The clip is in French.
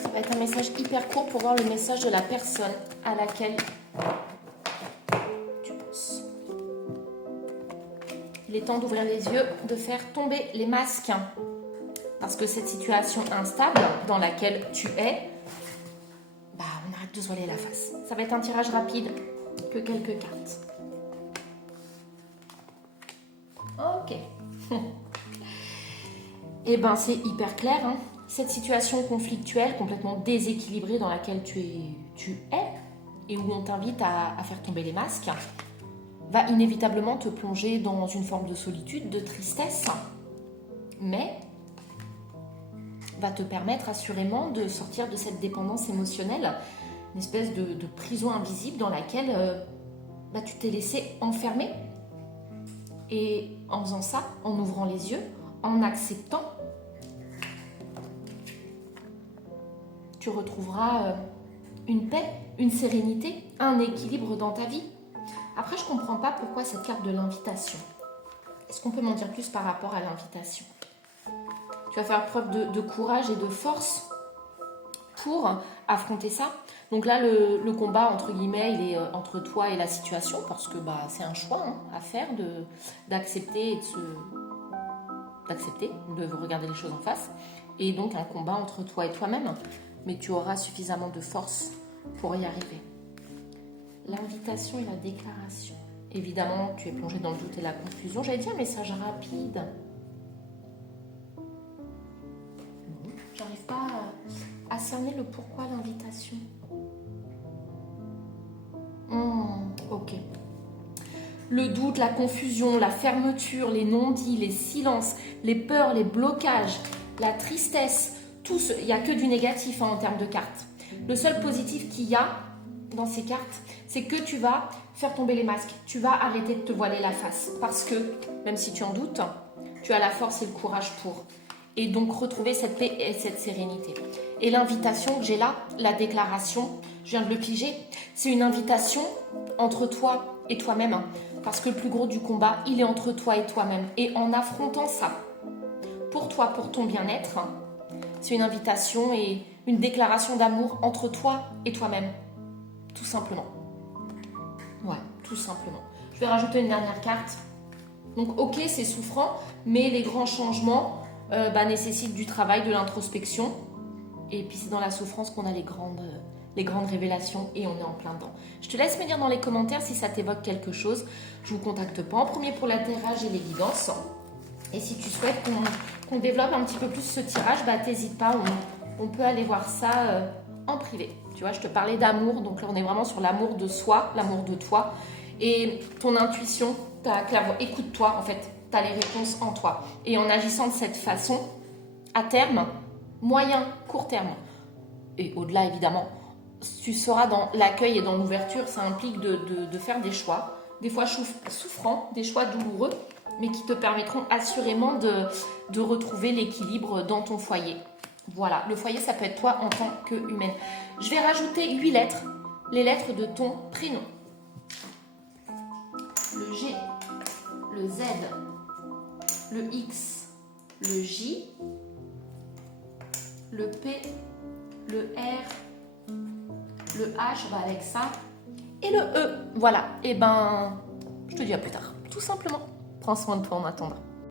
Ça va être un message hyper court pour voir le message de la personne à laquelle tu penses. Il est temps d'ouvrir les yeux, de faire tomber les masques. Parce que cette situation instable dans laquelle tu es, on arrête de se voiler la face. Ça va être un tirage rapide, que quelques cartes. Ok. Eh ben, c'est hyper clair. Hein. Cette situation conflictuelle, complètement déséquilibrée dans laquelle tu es et où on t'invite à faire tomber les masques, va inévitablement te plonger dans une forme de solitude, de tristesse, mais va te permettre assurément de sortir de cette dépendance émotionnelle, une espèce de prison invisible dans laquelle tu t'es laissé enfermer. Et en faisant ça, en ouvrant les yeux, en acceptant, tu retrouveras une paix, une sérénité, un équilibre dans ta vie. Après, je ne comprends pas pourquoi cette carte de l'invitation. Est-ce qu'on peut m'en dire plus par rapport à l'invitation ? Tu vas faire preuve de courage et de force pour affronter ça. Donc là, le combat, entre guillemets, il est entre toi et la situation, parce que c'est un choix à faire d'accepter et de regarder les choses en face. Et donc un combat entre toi et toi-même. Mais tu auras suffisamment de force pour y arriver. L'invitation et la déclaration. Évidemment, tu es plongé dans le doute et la confusion. J'allais dire un message rapide. J'arrive pas à cerner le pourquoi l'invitation. Ok. Le doute, la confusion, la fermeture, les non-dits, les silences, les peurs, les blocages, la tristesse, il n'y a que du négatif en termes de cartes. Le seul positif qu'il y a dans ces cartes, c'est que tu vas faire tomber les masques. Tu vas arrêter de te voiler la face. Parce que, même si tu en doutes, tu as la force et le courage pour. Et donc retrouver cette paix et cette sérénité. Et l'invitation que j'ai là, la déclaration, je viens de le piger, c'est une invitation entre toi et toi-même. Parce que le plus gros du combat, il est entre toi et toi-même. Et en affrontant ça, pour toi, pour ton bien-être, c'est une invitation et une déclaration d'amour entre toi et toi-même. Tout simplement. Ouais, tout simplement. Je vais rajouter une dernière carte. Donc ok, c'est souffrant, mais les grands changements nécessitent du travail, de l'introspection. Et puis c'est dans la souffrance qu'on a les grandes révélations et on est en plein dedans. Je te laisse me dire dans les commentaires si ça t'évoque quelque chose. Je vous contacte pas en premier pour l'atterrage et les guidances. Et si tu souhaites qu'on développe un petit peu plus ce tirage, t'hésites pas, on peut aller voir ça en privé. Tu vois, je te parlais d'amour, donc là on est vraiment sur l'amour de soi, l'amour de toi. Et ton intuition, ta clairvoyance, écoute-toi en fait, tu as les réponses en toi. Et en agissant de cette façon, à terme, moyen, court terme, et au-delà évidemment, tu seras dans l'accueil et dans l'ouverture, ça implique de faire des choix, des fois souffrants, des choix douloureux, mais qui te permettront assurément de retrouver l'équilibre dans ton foyer. Voilà, le foyer, ça peut être toi en tant qu'humaine. Je vais rajouter 8 lettres, les lettres de ton prénom. Le G, le Z, le X, le J, le P, le R, le H, on va avec ça, et le E. Voilà, et je te dis à plus tard, tout simplement. Prends soin de toi en attendant.